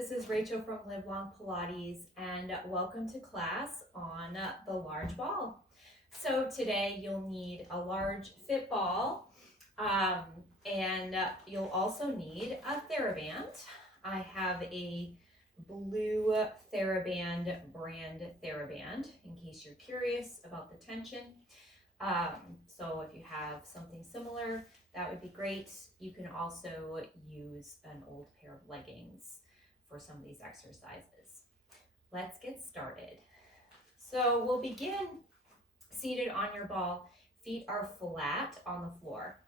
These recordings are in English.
This is Rachel from Live Long Pilates, and welcome to class on the large ball. So today you'll need a large fit ball, and you'll also need a theraband. I have a blue theraband brand theraband in case you're curious about the tension. So if you have something similar, that would be great. You can also use an old pair of leggings for some of these exercises. Let's get started. So we'll begin seated on your ball. Feet are flat on the floor.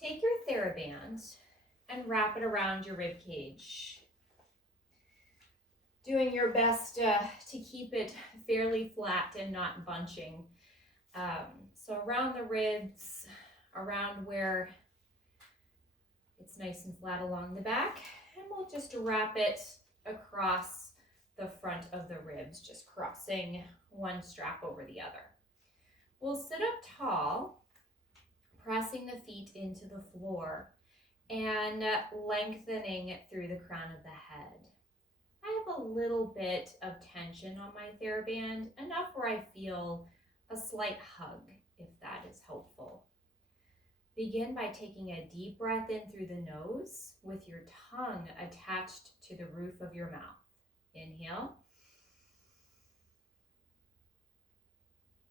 Take your theraband and wrap it around your rib cage. Doing your best to keep it fairly flat and not bunching. So around the ribs, around where it's nice and flat along the back, and we'll just wrap it across the front of the ribs, just crossing one strap over the other. We'll sit up tall, pressing the feet into the floor and lengthening through the crown of the head. I have a little bit of tension on my theraband, enough where I feel a slight hug, if that is helpful. Begin by taking a deep breath in through the nose with your tongue attached to the roof of your mouth. Inhale.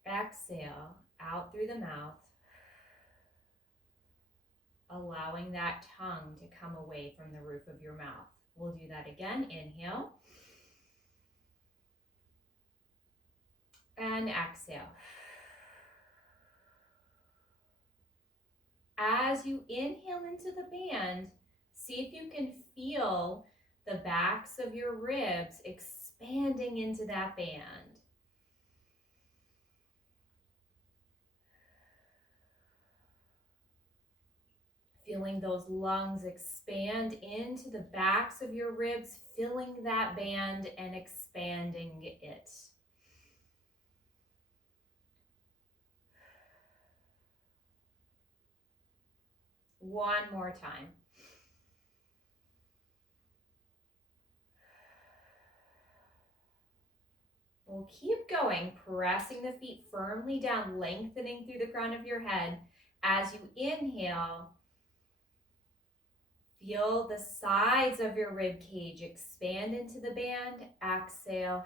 Exhale out through the mouth, allowing that tongue to come away from the roof of your mouth. We'll do that again. Inhale. And exhale. As you inhale into the band, see if you can feel the backs of your ribs expanding into that band. Feeling those lungs expand into the backs of your ribs, filling that band and expanding it. One more time. We'll keep going, pressing the feet firmly down, lengthening through the crown of your head. As you inhale, feel the sides of your rib cage expand into the band. Exhale.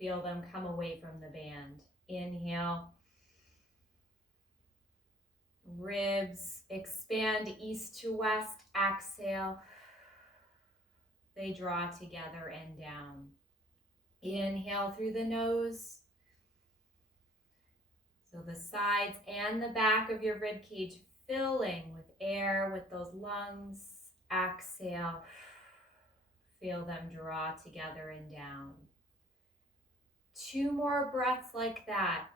Feel them come away from the band. Inhale. Ribs expand east to west. Exhale. They draw together and down. Inhale through the nose. So the sides and the back of your rib cage filling with air with those lungs. Exhale. Feel them draw together and down. 2 more breaths like that.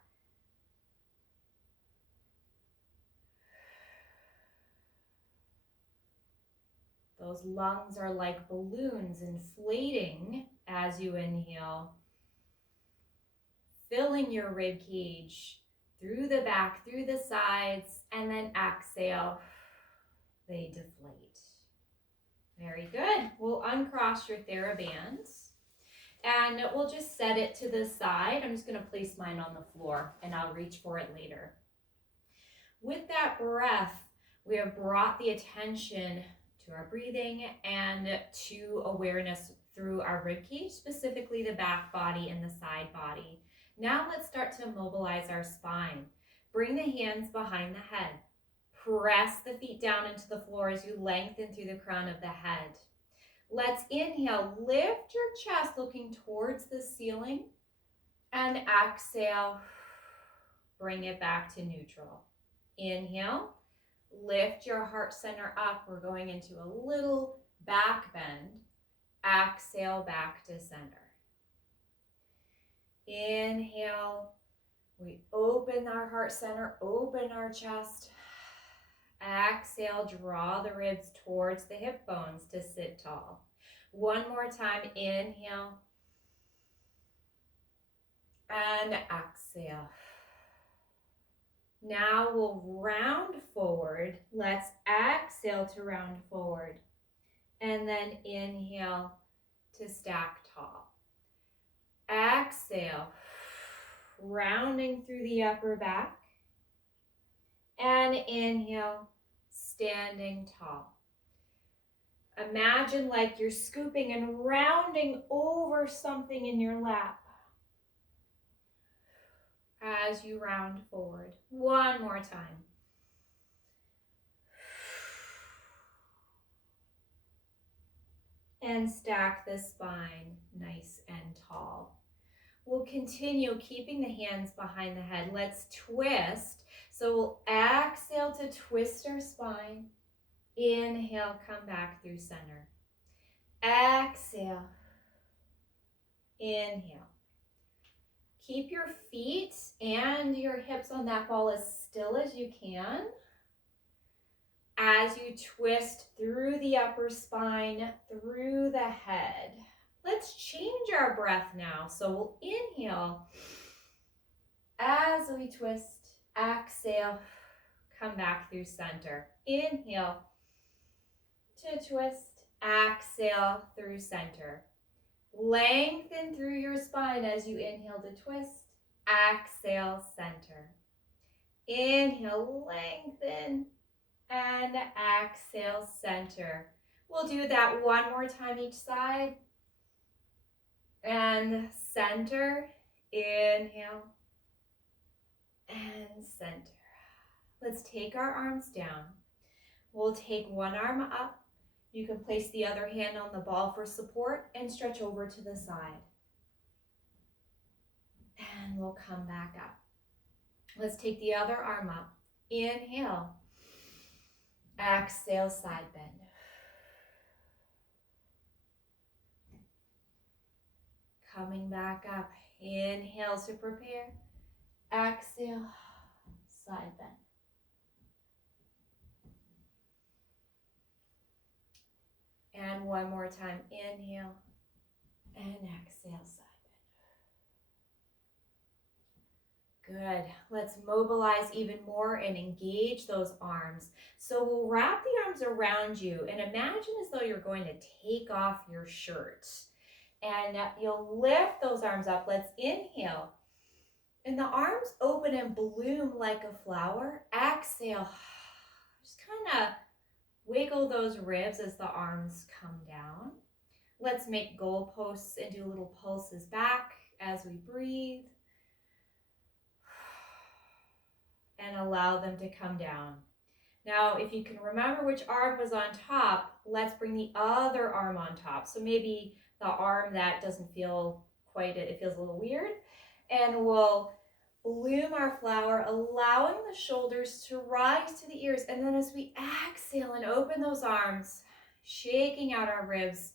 Those lungs are like balloons inflating as you inhale, filling your rib cage through the back, through the sides, and then exhale, they deflate. Very good. We'll uncross your therabands and we'll just set it to the side. I'm just going to place mine on the floor and I'll reach for it later. With that breath, we have brought the attention to our breathing and to awareness through our ribcage, specifically the back body and the side body. Now let's start to mobilize our spine. Bring the hands behind the head. Press the feet down into the floor as you lengthen through the crown of the head. Let's inhale, lift your chest looking towards the ceiling, and exhale, bring it back to neutral. Inhale. Lift your heart center up. We're going into a little back bend. Exhale back to center. Inhale. We open our heart center, open our chest. Exhale, draw the ribs towards the hip bones to sit tall. One more time. Inhale. And exhale. Now we'll round forward. Let's exhale to round forward. And then inhale to stack tall. Exhale, rounding through the upper back. And inhale, standing tall. Imagine like you're scooping and rounding over something in your lap as you round forward. One more time. And stack the spine nice and tall. We'll continue keeping the hands behind the head. Let's twist. So we'll exhale to twist our spine. Inhale, come back through center. Exhale. Inhale. Keep your feet and your hips on that ball as still as you can as you twist through the upper spine, through the head. Let's change our breath now. So we'll inhale as we twist, exhale, come back through center. Inhale to twist, exhale through center. Lengthen through your spine as you inhale to twist, exhale, center. Inhale, lengthen, and exhale, center. We'll do that one more time each side. And center, inhale, and center. Let's take our arms down. We'll take one arm up. You can place the other hand on the ball for support and stretch over to the side. And we'll come back up. Let's take the other arm up. Inhale. Exhale, side bend. Coming back up. Inhale to prepare. Exhale, side bend. And one more time. Inhale and exhale, side bend. Good. Let's mobilize even more and engage those arms. So we'll wrap the arms around you and imagine as though you're going to take off your shirt. And you'll lift those arms up. Let's inhale. And the arms open and bloom like a flower. Exhale. Just kind of wiggle those ribs as the arms come down. Let's make goalposts and do little pulses back as we breathe. And allow them to come down. Now, if you can remember which arm was on top, let's bring the other arm on top. So maybe the arm that doesn't feel quite, it feels a little weird. And we'll bloom our flower, allowing the shoulders to rise to the ears. And then as we exhale and open those arms, shaking out our ribs,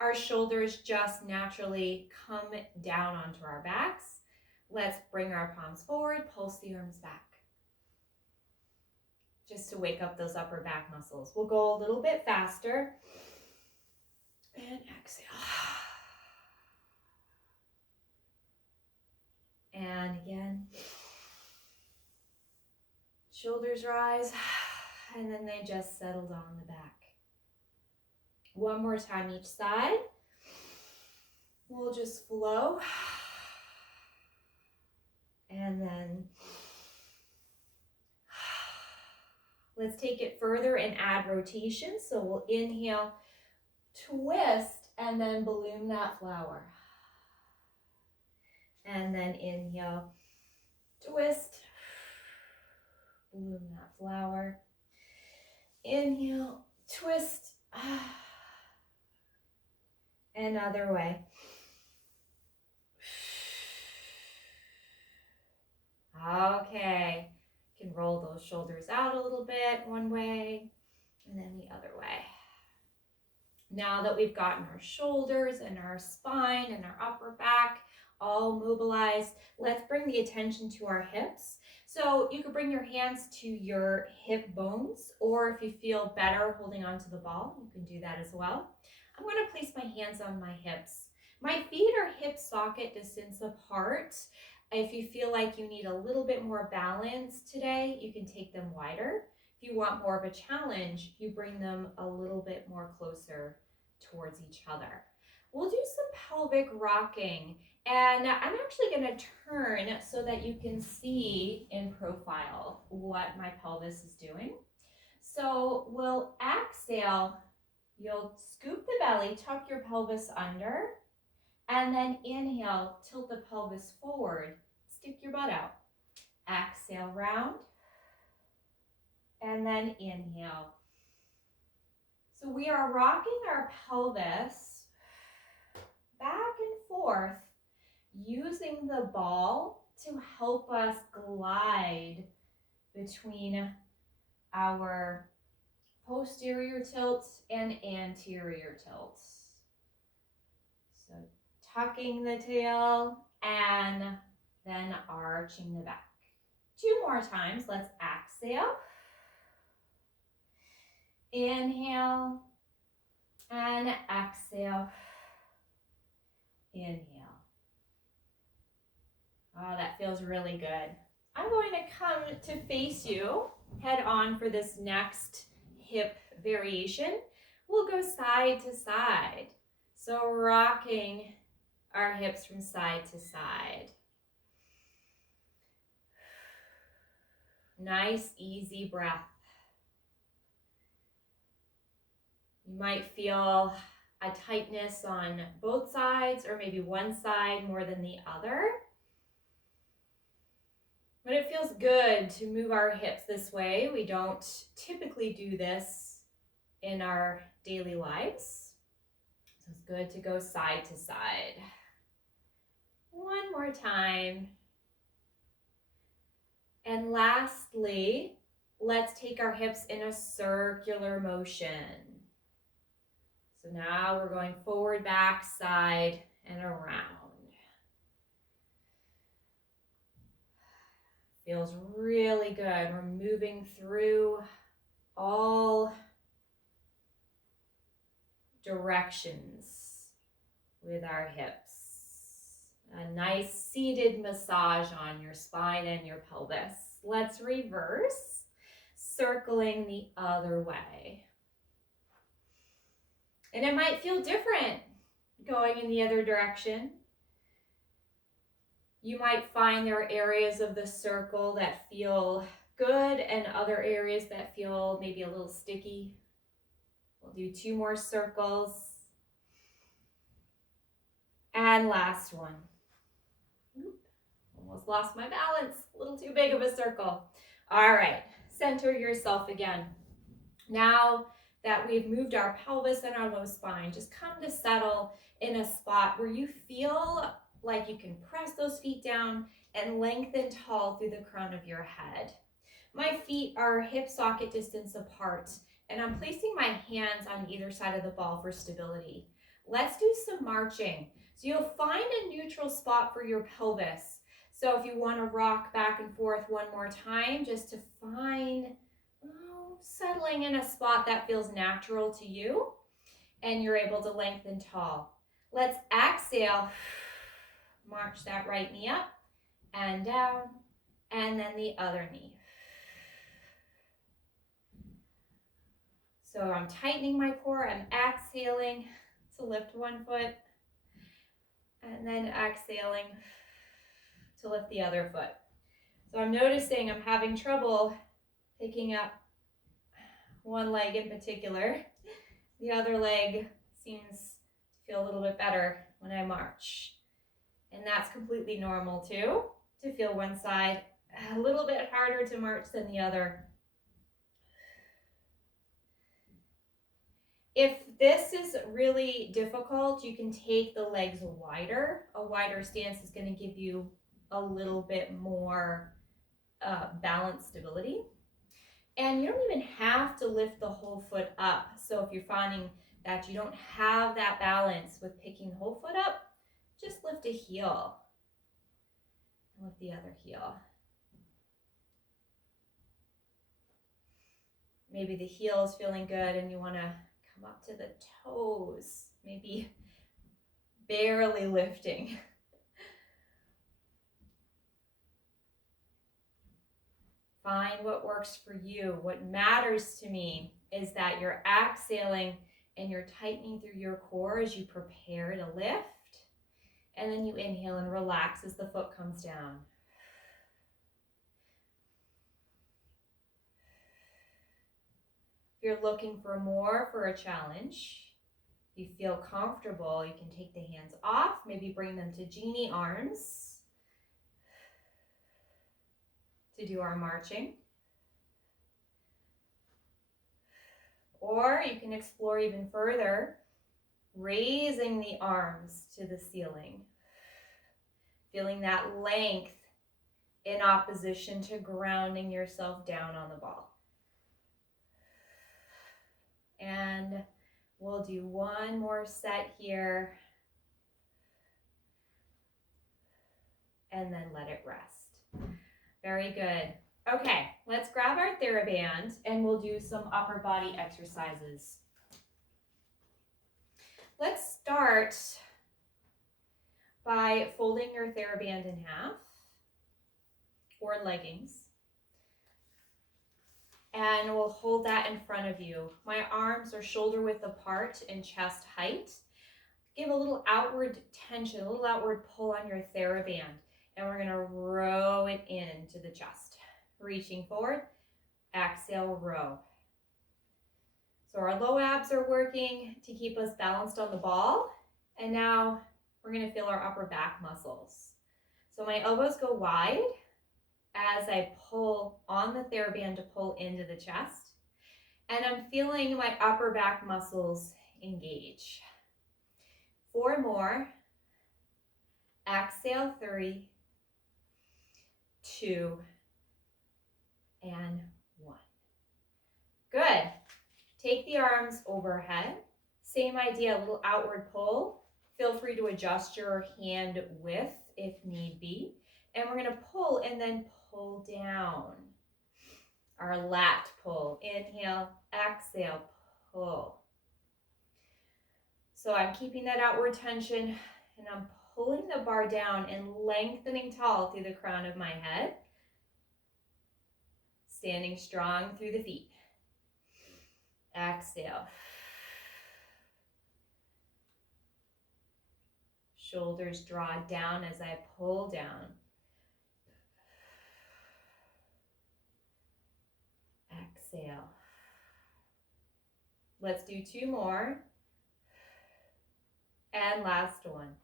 our shoulders just naturally come down onto our backs. Let's bring our palms forward, pulse the arms back. Just to wake up those upper back muscles. We'll go a little bit faster. And exhale. And again. Shoulders rise. And then they just settled on the back. One more time each side. We'll just flow. And then let's take it further and add rotation. So we'll inhale, twist, and then bloom that flower. And then inhale, twist, bloom that flower. Inhale, twist, another way. Okay. You can roll those shoulders out a little bit one way and then the other way. Now that we've gotten our shoulders and our spine and our upper back all mobilized, let's bring the attention to our hips. So you could bring your hands to your hip bones, or if you feel better holding onto the ball, you can do that as well. I'm going to place my hands on my hips. My feet are hip socket distance apart. If you feel like you need a little bit more balance today, you can take them wider. If you want more of a challenge, you bring them a little bit more closer towards each other. We'll do some pelvic rocking, and I'm actually going to turn so that you can see in profile what my pelvis is doing. So we'll exhale, you'll scoop the belly, tuck your pelvis under, and then inhale, tilt the pelvis forward, stick your butt out. Exhale, round, and then inhale. So we are rocking our pelvis back and forth, using the ball to help us glide between our posterior tilt and anterior tilt. So tucking the tail and then arching the back. 2 more times. Let's exhale. Inhale and exhale. Inhale. Oh, that feels really good. I'm going to come to face you head on for this next hip variation. We'll go side to side. So rocking our hips from side to side. Nice, easy breath. You might feel a tightness on both sides, or maybe one side more than the other. But it feels good to move our hips this way. We don't typically do this in our daily lives. So it's good to go side to side. One more time. And lastly, let's take our hips in a circular motion. So now we're going forward, back, side, and around. Feels really good. We're moving through all directions with our hips. A nice seated massage on your spine and your pelvis. Let's reverse, circling the other way. And it might feel different going in the other direction. You might find there are areas of the circle that feel good and other areas that feel maybe a little sticky. We'll do 2 more circles. And last one. Almost lost my balance. A little too big of a circle. All right, center yourself again. Now that we've moved our pelvis and our low spine, just come to settle in a spot where you feel like you can press those feet down and lengthen tall through the crown of your head. My feet are hip socket distance apart, and I'm placing my hands on either side of the ball for stability. Let's do some marching. So you'll find a neutral spot for your pelvis. So if you want to rock back and forth one more time, just to find settling in a spot that feels natural to you, and you're able to lengthen tall. Let's exhale. March that right knee up and down, and then the other knee. So I'm tightening my core. I'm exhaling to lift one foot, and then exhaling to lift the other foot. So I'm noticing I'm having trouble picking up one leg in particular. The other leg seems to feel a little bit better when I march. And that's completely normal too, to feel one side a little bit harder to march than the other. If this is really difficult, you can take the legs wider. A wider stance is going to give you a little bit more balance stability. And you don't even have to lift the whole foot up. So if you're finding that you don't have that balance with picking the whole foot up, just lift a heel. Lift the other heel. Maybe the heel is feeling good and you want to come up to the toes, maybe barely lifting. Find what works for you. What matters to me is that you're exhaling and you're tightening through your core as you prepare to lift. And then you inhale and relax as the foot comes down. If you're looking for more for a challenge, if you feel comfortable, you can take the hands off, maybe bring them to genie arms to do our marching. Or you can explore even further, raising the arms to the ceiling, feeling that length in opposition to grounding yourself down on the ball. And we'll do one more set here, and then let it rest. Very good. Okay, let's grab our theraband and we'll do some upper body exercises. Let's start by folding your theraband in half, or leggings. And we'll hold that in front of you. My arms are shoulder width apart and chest height. Give a little outward tension, a little outward pull on your theraband. And we're gonna row it into the chest. Reaching forward, exhale, row. So our low abs are working to keep us balanced on the ball. And now we're gonna feel our upper back muscles. So my elbows go wide as I pull on the theraband to pull into the chest. And I'm feeling my upper back muscles engage. 4 more. Exhale, 3, 2, and 1. Good. Take the arms overhead. Same idea, a little outward pull. Feel free to adjust your hand width if need be. And we're going to pull and then pull down. Our lat pull. Inhale, exhale, pull. So I'm keeping that outward tension and I'm pulling the bar down and lengthening tall through the crown of my head. Standing strong through the feet. Exhale. Shoulders draw down as I pull down. Exhale. Let's do 2 more. And last one.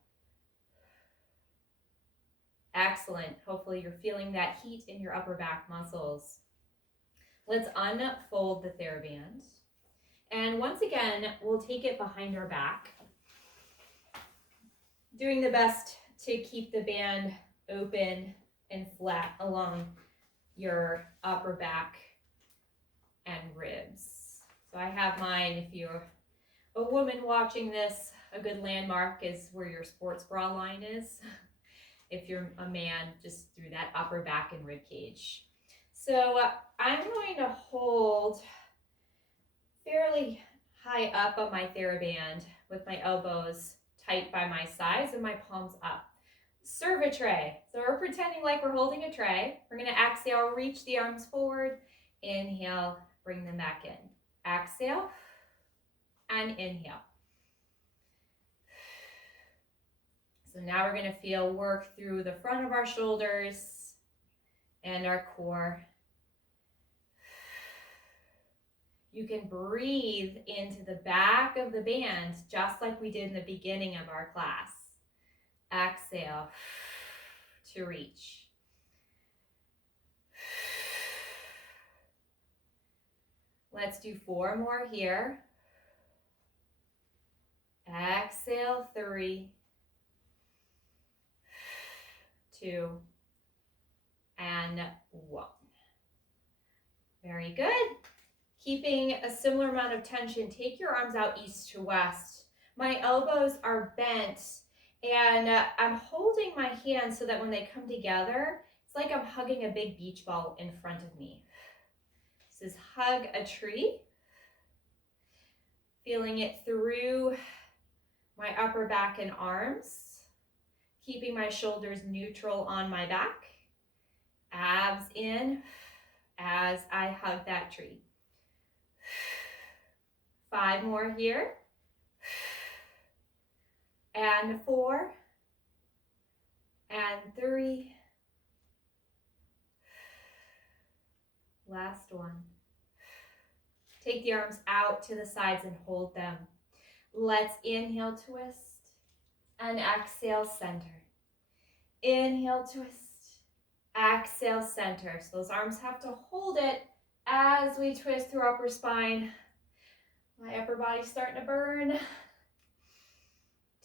Excellent. Hopefully you're feeling that heat in your upper back muscles. Let's unfold the theraband. And once again, we'll take it behind our back. Doing the best to keep the band open and flat along your upper back and ribs. So I have mine. If you're a woman watching this, a good landmark is where your sports bra line is. If you're a man, just through that upper back and rib cage. So I'm going to hold fairly high up on my theraband with my elbows tight by my sides and my palms up. Serve a tray. So we're pretending like we're holding a tray. We're going to exhale, reach the arms forward. Inhale, bring them back in. Exhale and inhale. So now we're going to feel work through the front of our shoulders and our core. You can breathe into the back of the band just like we did in the beginning of our class. Exhale to reach. Let's do 4 more here. Exhale, 3, 2, and 1. Very good. Keeping a similar amount of tension, take your arms out east to west. My elbows are bent and I'm holding my hands so that when they come together, it's like I'm hugging a big beach ball in front of me. This is hug a tree. Feeling it through my upper back and arms. Keeping my shoulders neutral on my back. Abs in, as I hug that tree. 5 more here. And 4. And 3. Last one. Take the arms out to the sides and hold them. Let's inhale, twist, and exhale, center. Inhale, twist, exhale, center. So those arms have to hold it as we twist through upper spine. My upper body's starting to burn.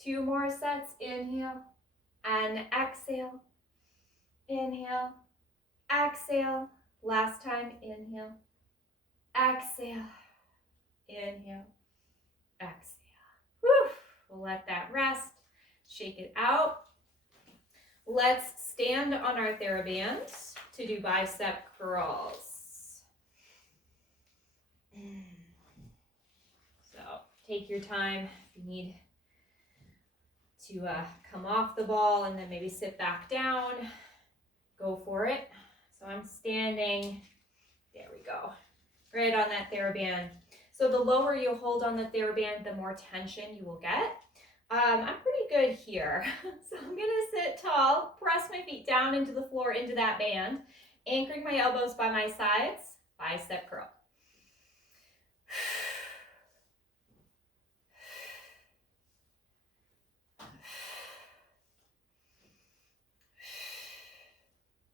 2 more sets. Inhale and exhale. Inhale, exhale. Last time, inhale, exhale, inhale, exhale. Whew. We'll let that rest. Shake it out. Let's stand on our theraband to do bicep curls. So take your time if you need to come off the ball and then maybe sit back down. Go for it. So I'm standing, there we go, right on that theraband. So the lower you hold on the theraband, the more tension you will get. I'm pretty good here. So I'm gonna sit tall, press my feet down into the floor, into that band, anchoring my elbows by my sides, bicep curl.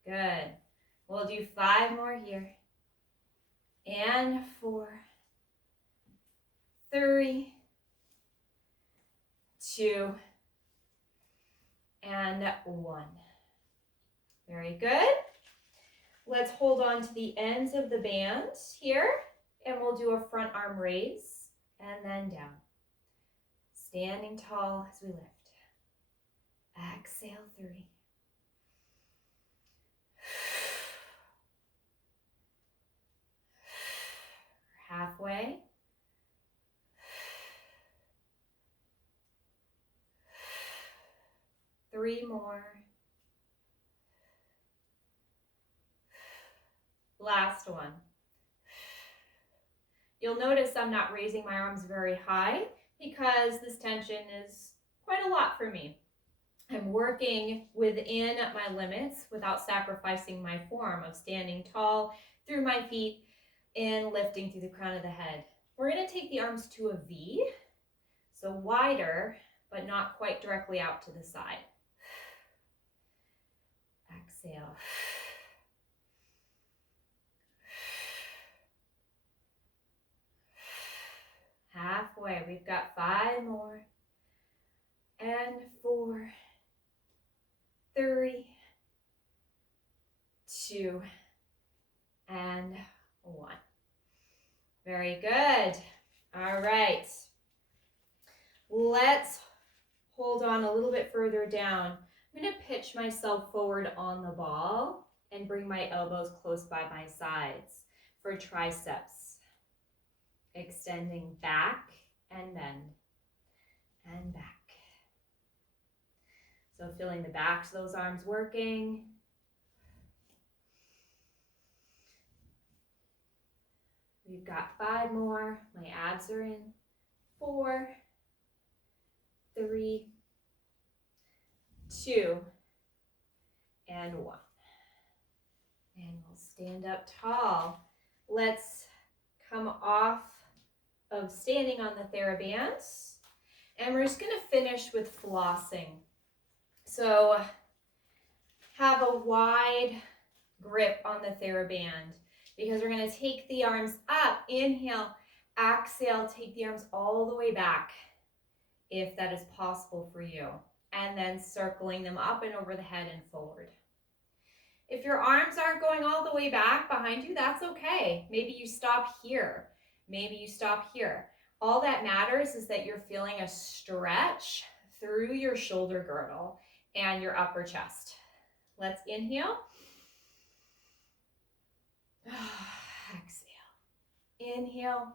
Good. We'll do 5 more here. And 4, 3, 2, and 1. Very good. Let's hold on to the ends of the band here, and we'll do a front arm raise and then down. Standing tall as we lift. Exhale, 3. Halfway. 3 more. Last one. You'll notice I'm not raising my arms very high because this tension is quite a lot for me. I'm working within my limits without sacrificing my form of standing tall through my feet and lifting through the crown of the head. We're going to take the arms to a V, so wider, but not quite directly out to the side. Exhale. Halfway. We've got 5 more. And 4, 3, 2, and 1. Very good. All right. Let's hold on a little bit further down. I'm going to pitch myself forward on the ball and bring my elbows close by my sides for triceps. Extending back and bend and back. So feeling the backs of those arms working. We've got 5 more. My abs are in. 4, 3, 2, and 1. And we'll stand up tall. Let's come off of standing on the theraband. And we're just going to finish with flossing. So have a wide grip on the theraband because we're going to take the arms up. Inhale, exhale, take the arms all the way back if that is possible for you. And then circling them up and over the head and forward. If your arms aren't going all the way back behind you, that's okay. Maybe you stop here. Maybe you stop here. All that matters is that you're feeling a stretch through your shoulder girdle and your upper chest. Let's inhale. Exhale. Inhale.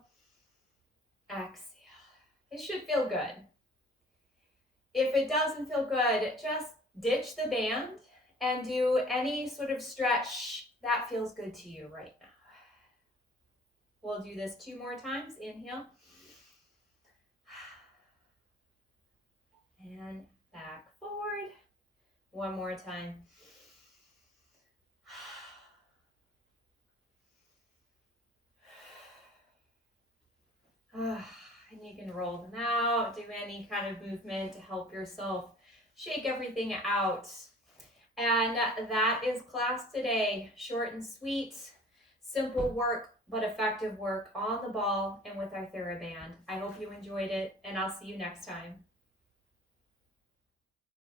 Exhale. It should feel good. If it doesn't feel good, just ditch the band and do any sort of stretch that feels good to you right now. We'll do this 2 more times. Inhale. And back forward. 1 more time. And you can roll them out, do any kind of movement to help yourself shake everything out. And that is class today. Short and sweet, simple work, but effective work on the ball and with our theraband. I hope you enjoyed it, and I'll see you next time.